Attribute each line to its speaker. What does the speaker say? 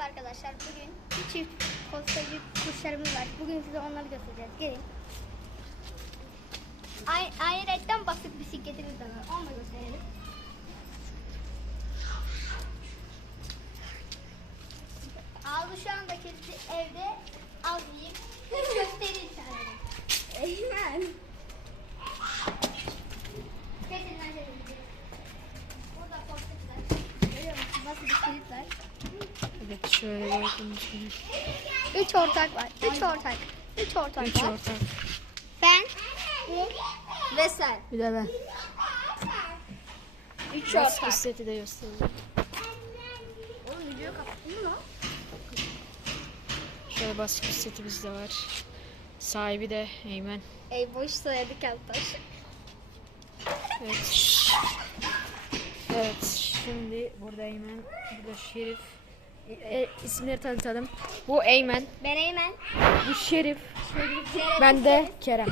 Speaker 1: Merhaba arkadaşlar. Bugün bir çift postacı kuşlarımız var. Bugün size onları göstereceğiz. Gelin. Ay ayrıca basit bisikletimiz de var. Onu da gösterelim. Aldı şu anda kendisi evde az yiyip göstereyim sana. Eymen. Kesin ben de gideceğim. Burada postacılar. Görüyor musun? Nasıl bisikletler?
Speaker 2: Evet şöyle gördüğünüz gibi.
Speaker 1: Üç ortak var. Üç ortak. Üç ortak
Speaker 2: Üç
Speaker 1: var.
Speaker 2: ortak.
Speaker 1: Ben ve sen.
Speaker 2: Bir de ben.
Speaker 1: Üç
Speaker 2: Biraz
Speaker 1: ortak.
Speaker 2: bisikleti de göstereyim.
Speaker 1: Oğlum videoyu kapattın mı?
Speaker 2: Şöyle baskı bisikletimiz de var. Sahibi de Eymen.
Speaker 1: Ey boş soyadı Kaltaş.
Speaker 2: Evet. Evet şimdi burada Eymen, burada Şerif. E, isimleri tanıtalım. Bu Eymen,
Speaker 1: Ben Eymen.
Speaker 2: bu Şerif,
Speaker 1: Şeref
Speaker 2: ben de Kerem.